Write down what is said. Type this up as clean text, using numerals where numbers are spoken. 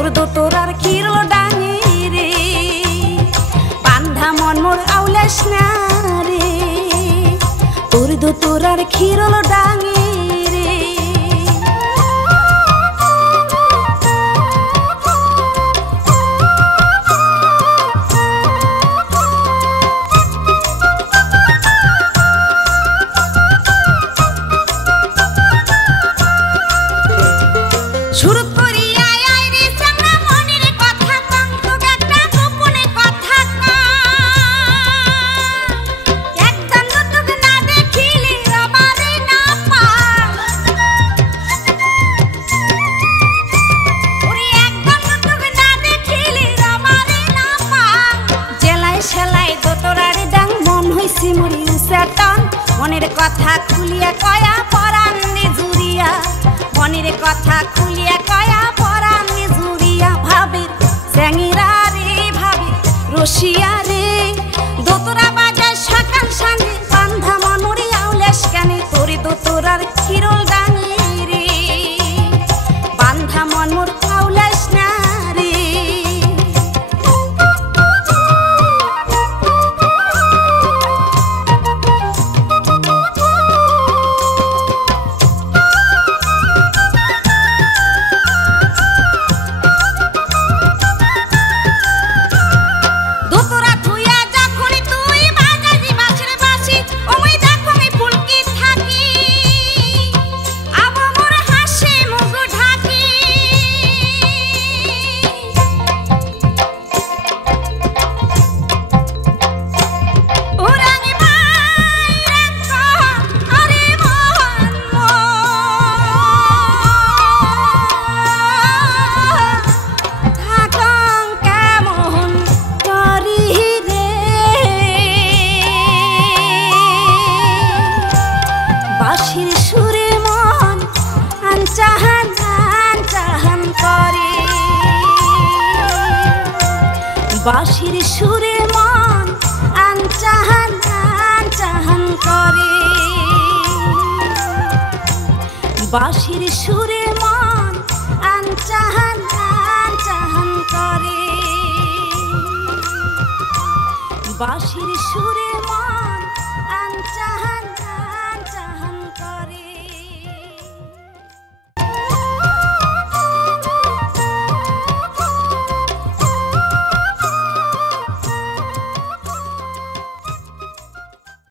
তোর দোতরার ক্ষীরল ডাঙি রে বান্ধা মন মোর আউলাস না রে তোর দোতরার ক্ষীরল ডাঙি মনের কথা খুলিয়া কয়া পরাণ জুড়িয়া মনের কথা খুলিয়া কয়া পরাণ জুড়িয়া ভাবের স্যাঙিরা রে ভাবে রসিয়া রে দোতরা বাজায় সকাল সাঁঝে বান্ধা মনরে আউলাস কানে তোরে দোতরার ক্ষীরল ডাঙি রে বান্ধা মন মোর আউলাস না রে বাঁশির সুরে মন আনচাহান আনচাহান করে বাঁশির সুরে মন আনচাহান আনচাহান করে বাঁশির সুরে মন আনচাহান